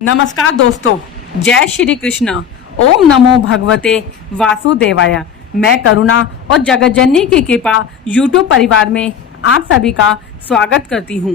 नमस्कार दोस्तों, जय श्री कृष्ण। ओम नमो भगवते वासुदेवाय। मैं करुणा और जगतजननी की कृपा यूट्यूब परिवार में आप सभी का स्वागत करती हूँ।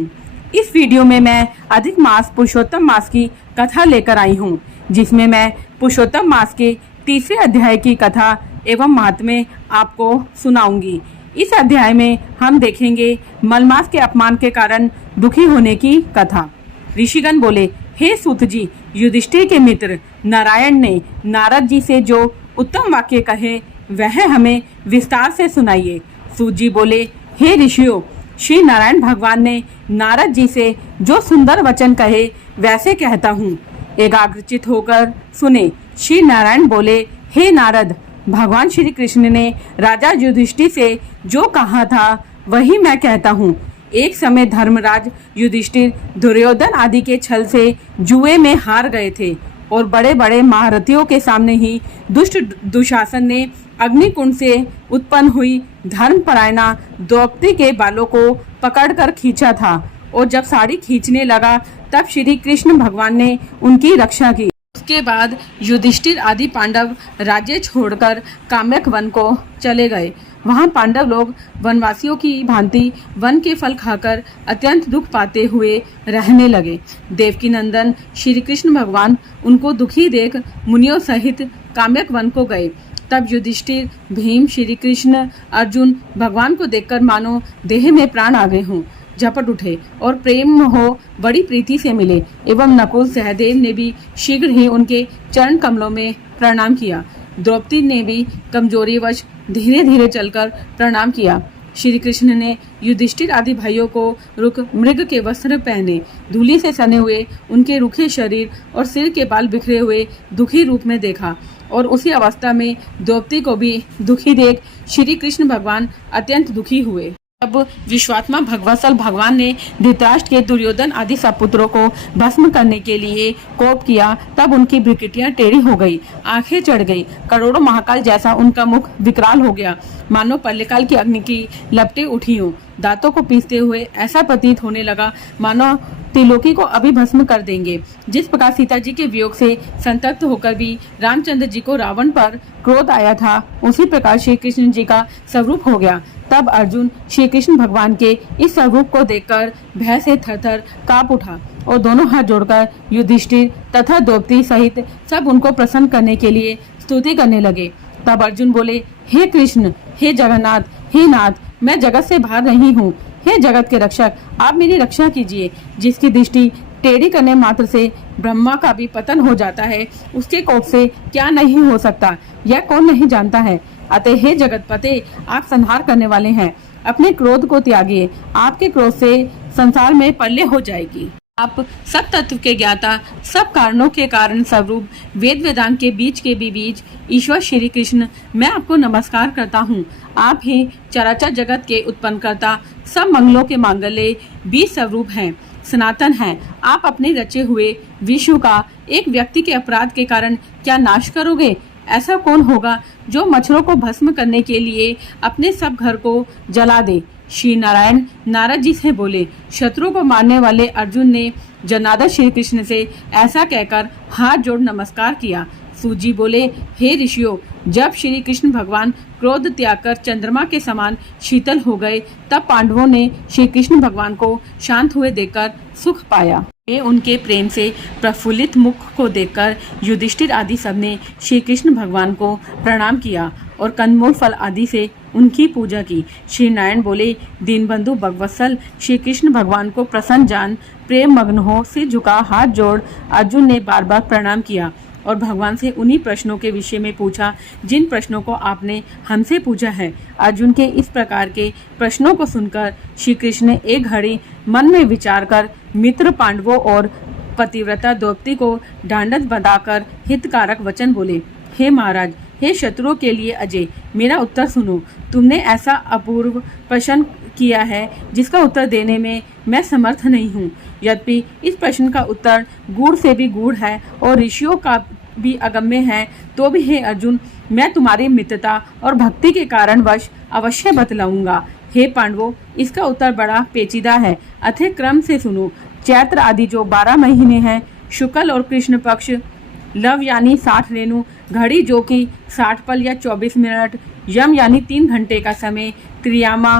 इस वीडियो में मैं अधिक मास पुरुषोत्तम मास की कथा लेकर आई हूँ, जिसमें मैं पुरुषोत्तम मास के तीसरे अध्याय की कथा एवं महात्म्य आपको सुनाऊंगी। इस अध्याय में हम देखेंगे मलमास के अपमान के कारण दुखी होने की कथा। ऋषिगण बोले, हे सूत जी, युधिष्ठिर के मित्र नारायण ने नारद जी से जो उत्तम वाक्य कहे वह हमें विस्तार से सुनाइए। सूत जी बोले, हे ऋषियों, श्री नारायण भगवान ने नारद जी से जो सुंदर वचन कहे वैसे कहता हूँ, एकाग्रचित होकर सुने। श्री नारायण बोले, हे नारद, भगवान श्री कृष्ण ने राजा युधिष्ठिर से जो कहा था वही मैं कहता हूँ। एक समय धर्मराज युधिष्ठिर दुर्योधन आदि के छल से जुए में हार गए थे और बड़े बड़े महारथियों के सामने ही दुष्ट दुशासन ने अग्निकुंड से उत्पन्न हुई धर्मपरायणा द्रौपदी के बालों को पकड़कर खींचा था, और जब साड़ी खींचने लगा तब श्री कृष्ण भगवान ने उनकी रक्षा की। उसके बाद युधिष्ठिर आदि पांडव राज्य छोड़कर काम्यक वन को चले गए। वहां पांडव लोग वनवासियों की भांति वन के फल खाकर अत्यंत दुख पाते हुए रहने लगे। देवकी नंदन श्री कृष्ण भगवान उनको दुखी देख मुनियों सहित काम्यक वन को गए। तब युधिष्ठिर, भीम, श्री कृष्ण, अर्जुन भगवान को देखकर मानो देह में प्राण आ गए हों, झपट उठे और प्रेम हो बड़ी प्रीति से मिले। एवं नकुल सहदेव ने भी शीघ्र ही उनके चरण कमलों में प्रणाम किया। द्रौपदी ने भी कमजोरीवश धीरे धीरे चलकर प्रणाम किया। श्री कृष्ण ने युधिष्ठिर आदि भाइयों को रुक मृग के वस्त्र पहने, धूलि से सने हुए उनके रूखे शरीर और सिर के बाल बिखरे हुए दुखी रूप में देखा, और उसी अवस्था में द्रौपदी को भी दुखी देख श्री कृष्ण भगवान अत्यंत दुखी हुए। अब विश्वात्मा भगवत्सल भगवान ने धृतराष्ट्र के दुर्योधन आदि सपुत्रों को भस्म करने के लिए कोप किया। तब उनकी भ्रुकुटियां टेढ़ी हो गई, आंखें चढ़ गई, करोड़ों महाकाल जैसा उनका मुख विकराल हो गया, मानो पल्लेकाल की अग्नि की लपटें उठी हों। दांतों को पीसते हुए ऐसा प्रतीत होने लगा मानो त्रिलोकी को अभी भस्म कर देंगे। जिस प्रकार सीता जी के वियोग से संतप्त होकर भी रामचंद्र जी को रावण पर क्रोध आया था, उसी प्रकार श्री कृष्ण जी का स्वरूप हो गया। तब अर्जुन श्री कृष्ण भगवान के इस स्वरूप को देखकर भय से थरथर कांप उठा और दोनों हाथ जोड़कर युधिष्ठिर तथा द्रौपदी सहित सब उनको प्रसन्न करने के लिए स्तुति करने लगे। तब अर्जुन बोले, हे कृष्ण, हे जगन्नाथ, हे नाथ, मैं जगत से बाहर नहीं हूँ। हे जगत के रक्षक, आप मेरी रक्षा कीजिए। जिसकी दृष्टि टेढ़ी करने मात्र से ब्रह्मा का भी पतन हो जाता है, उसके कोप से क्या नहीं हो सकता, यह कौन नहीं जानता है। अतः हे जगतपते, आप संहार करने वाले हैं, अपने क्रोध को त्यागिए। आपके क्रोध से संसार में पल्ले हो जाएगी। आप सब तत्व के ज्ञाता, सब कारणों के कारण स्वरूप, वेद वेदांत के बीच के भी बीच ईश्वर श्री कृष्ण, मैं आपको नमस्कार करता हूँ। आप ही चराचर जगत के उत्पन्नकर्ता, सब मंगलों के मांगल्य, बीज स्वरूप हैं, सनातन हैं। आप अपने रचे हुए विश्व का एक व्यक्ति के अपराध के कारण क्या नाश करोगे? ऐसा कौन होगा जो मच्छरों को भस्म करने के लिए अपने सब घर को जला दे? श्री नारायण नारद जी से बोले। शत्रु को मारने वाले अर्जुन ने जनार्दन श्री कृष्ण से ऐसा कहकर हाथ जोड़ नमस्कार किया। सूत जी बोले, हे ऋषियों, जब श्री कृष्ण भगवान क्रोध त्याग कर चंद्रमा के समान शीतल हो गए, तब पांडवों ने श्री कृष्ण भगवान को शांत हुए देखकर सुख पाया। वे उनके प्रेम से प्रफुल्लित मुख को देखकर युधिष्ठिर आदि सबने श्री कृष्ण भगवान को प्रणाम किया और कंदमूल फल आदि से उनकी पूजा की। श्री नारायण बोले, दीनबंधु भगवत्सल श्री कृष्ण भगवान को प्रसन्न जान प्रेम मग्न हो सिर झुका हाथ जोड़ अर्जुन ने बार बार प्रणाम किया और भगवान से उन्हीं प्रश्नों के विषय में पूछा जिन प्रश्नों को आपने हमसे पूछा है। अर्जुन के इस प्रकार के प्रश्नों को सुनकर श्री कृष्ण ने एक घड़ी मन में विचार कर मित्र पांडवों और पतिव्रता द्रौपदी को ढांढस बंधाकर हितकारक वचन बोले, हे महाराज, हे शत्रुओं के लिए अजय, मेरा उत्तर सुनो। तुमने ऐसा अपूर्व प्रश्न किया है जिसका उत्तर देने में मैं समर्थ नहीं हूँ। यद्यपि इस प्रश्न का उत्तर गूढ़ से भी गूढ़ है और ऋषियों का भी अगम्य है, तो भी हे अर्जुन, मैं तुम्हारी मित्रता और भक्ति के कारणवश अवश्य बतलाऊंगा। हे पांडवों, इसका उत्तर बड़ा पेचीदा है, अतः क्रम से सुनो। चैत्र आदि जो 12 महीने हैं, शुक्ल और कृष्ण पक्ष लव यानी 60 रेणु, घड़ी जो कि 60 पल या 24 मिनट, यम यानी 3 घंटे का समय, त्रियामा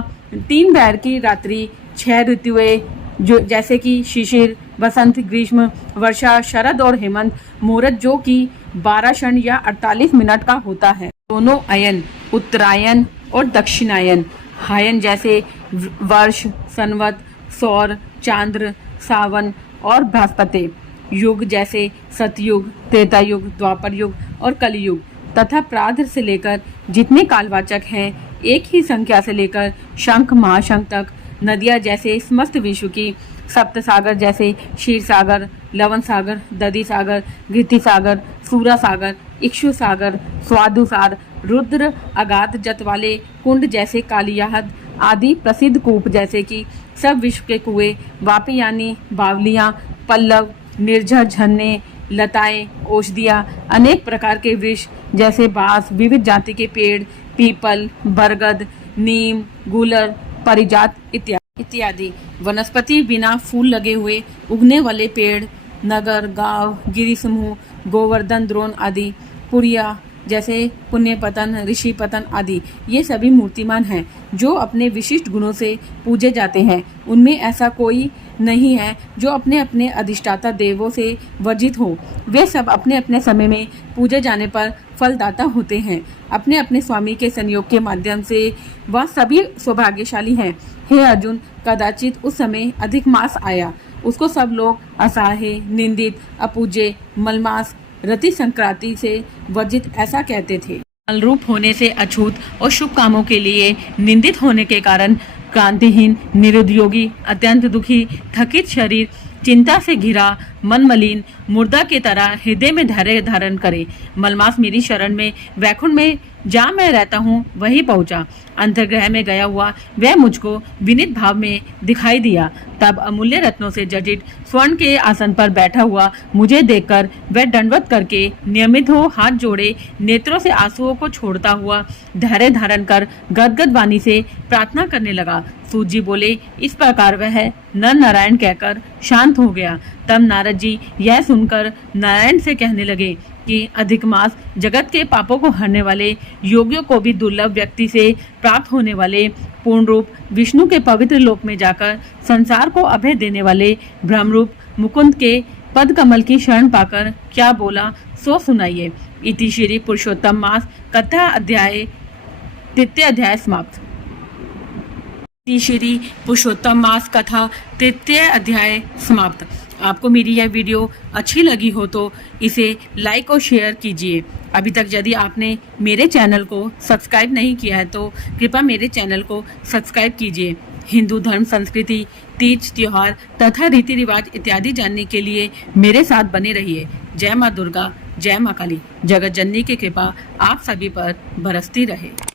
3 बैर की रात्रि, 6 ऋतुएं जो जैसे कि शिशिर, बसंत, ग्रीष्म, वर्षा, शरद और हेमंत, मुहूर्त जो कि 12 क्षण या 48 मिनट का होता है। दोनों अयन उत्तरायण और दक्षिणायन, हायन जैसे वर्ष, संवत, सौर, चांद्र, सावन और बृहस्पति, युग जैसे सतयुग, त्रेता युग, द्वापर युग और कलयुग, तथा प्राद्र से लेकर जितने कालवाचक हैं एक ही संख्या से लेकर शंख महाशंख तक, नदियाँ जैसे समस्त विश्व की, सप्त सागर जैसे क्षीर सागर, लवण सागर, दधि सागर, घृति सागर, सूरा सागर, इक्षु सागर, स्वादुसार, रुद्र अगाध जत वाले कुंड जैसे कालियाहद आदि प्रसिद्ध कूप जैसे कि सब विश्व के कुएं, वापी यानी बावलियाँ, पल्लव, निर्झर झरने, लताएं, औषधियाँ, अनेक प्रकार के वृक्ष जैसे बांस, विविध जाति के पेड़, पीपल, बरगद, नीम, गूलर, परिजात इत्यादि, वनस्पति बिना फूल लगे हुए उगने वाले पेड़, नगर, गांव, गिरि समूह, गोवर्धन द्रोण आदि, पुरिया जैसे पुण्य पतन, ऋषि पतन आदि, ये सभी मूर्तिमान हैं जो अपने विशिष्ट गुणों से पूजे जाते हैं। उनमें ऐसा कोई नहीं है जो अपने अपने अधिष्ठाता देवों से वर्जित हो। वे सब अपने अपने समय में पूजे जाने पर फलदाता होते हैं। अपने अपने स्वामी के संयोग के माध्यम से वह सभी सौभाग्यशाली हैं। हे अर्जुन, कदाचित उस समय अधिक मास आया, उसको सब लोग असहाय, निंदित, अपूज्य, मलमास, रति संक्रांति से वर्जित ऐसा कहते थे। मलरूप होने से अछूत और शुभ कामों के लिए निंदित होने के कारण कांतिहीन, निरुद्योगी, अत्यंत दुखी, थकित शरीर, चिंता से घिरा, मन मलिन, मुर्दा के तरह हृदय में धैर्य धारण करे। मलमास मेरी शरण में वैकुंठ में जहाँ मैं रहता हूँ वहीं पहुँचा। अंतर्ग्रह में गया हुआ वह मुझको विनीत भाव में दिखाई दिया। तब अमूल्य रत्नों से जटित स्वर्ण के आसन पर बैठा हुआ मुझे देखकर वह दंडवत करके नियमित हो हाथ जोड़े, नेत्रों से आंसुओं को छोड़ता हुआ धैर्य धारण कर गदगद वाणी से प्रार्थना करने लगा। सूत जी बोले, इस प्रकार वह नर नारायण कहकर शांत हो गया। तब नारद जी यह सुनकर नारायण से कहने लगे कि अधिक मास जगत के पापों को हरने वाले, योगियों को भी दुर्लभ व्यक्ति से प्राप्त होने वाले, पूर्ण रूप विष्णु के पवित्र लोक में जाकर संसार को अभय देने वाले ब्रह्मरूप मुकुंद के पद कमल की शरण पाकर क्या बोला सो सुनाइए। इति श्री पुरुषोत्तम मास कथा अध्याय तृतीय अध्याय समाप्त। श्री पुरुषोत्तम मास कथा तृतीय अध्याय समाप्त। आपको मेरी यह वीडियो अच्छी लगी हो तो इसे लाइक और शेयर कीजिए। अभी तक यदि आपने मेरे चैनल को सब्सक्राइब नहीं किया है तो कृपया मेरे चैनल को सब्सक्राइब कीजिए। हिंदू धर्म, संस्कृति, तीज त्योहार तथा रीति रिवाज इत्यादि जानने के लिए मेरे साथ बने रहिए। जय माँ दुर्गा, जय माँ काली। जगत जननी की कृपा आप सभी पर बरसती रहे।